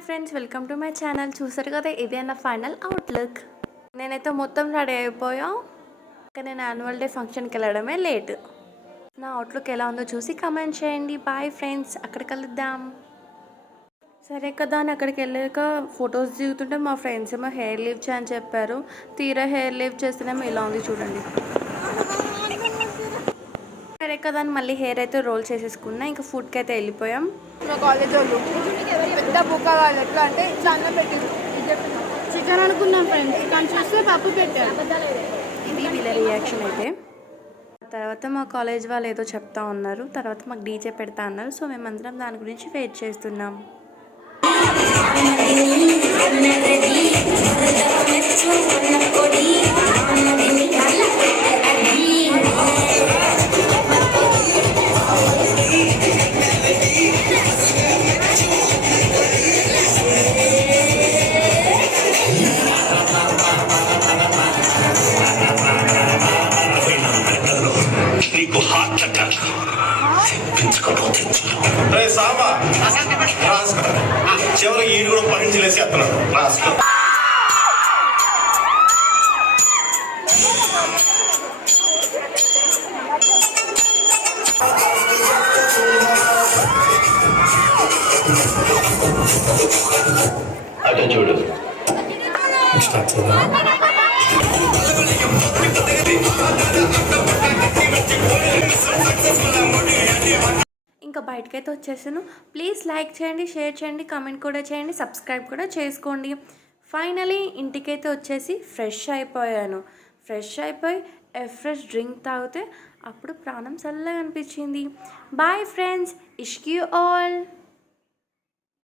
Hi friends, welcome to my channel. చూసారు కదా, ఇదే నా ఫైనల్ అవుట్లుక్. నేనైతే మొత్తం రెడీ అయిపోయా. ఇంకా నేను యాన్యువల్ డే ఫంక్షన్కి వెళ్ళడమే లేట్. నా అవుట్లుక్ ఎలా ఉందో చూసి కమెంట్ చేయండి. బాయ్ ఫ్రెండ్స్, అక్కడ కలుద్దాం. సరే కదా అని అక్కడికి వెళ్ళాక ఫొటోస్ దిగుతుంటే మా ఫ్రెండ్స్ ఏమో హెయిర్ లీవ్ చేయని చెప్పారు. తీరా హెయిర్ లీవ్ చేస్తేనేమో ఇలా ఉంది చూడండి. సరే కదా అని మళ్ళీ హెయిర్ అయితే రోల్ చేసేసుకున్నా. ఇంకా ఫుడ్కి అయితే వెళ్ళిపోయాం. మా కాలేజ్ వాళ్ళు పెద్ద బుక్క కాదు, ఎట్లా అంటే ఇట్లా అన్నం పెట్టింది. చికెన్ అనుకున్నాం ఫ్రెండ్స్, కానీ చూస్తే పప్పు పెట్టారు. ఇది వీళ్ళ రియాక్షన్ అయితే. తర్వాత మా కాలేజ్ వాళ్ళు ఏదో చెప్తా ఉన్నారు. తర్వాత మాకు డీజే పెడతా అన్నారు. సో మేమందరం దాని గురించి వెయిట్ చేస్తున్నాం. చివరికి ఈడు కూడా పరించలేసి ఎత్తన్నాడు. అటు చూడు. ఇంకా బయటకైతే వచ్చేసాను. ప్లీజ్ లైక్ చేయండి, షేర్ చేయండి, కామెంట్ కూడా చేయండి, సబ్స్క్రైబ్ కూడా చేసుకోండి. ఫైనలీ ఇంటికైతే వచ్చేసి ఫ్రెష్ అయిపోయాను. ఫ్రెష్ అయిపోయి ఫ్రెష్ డ్రింక్ తాగితే అప్పుడు ప్రాణం చల్లగా అనిపించింది. బాయ్ ఫ్రెండ్స్, ఇష్క్ యూ ఆల్.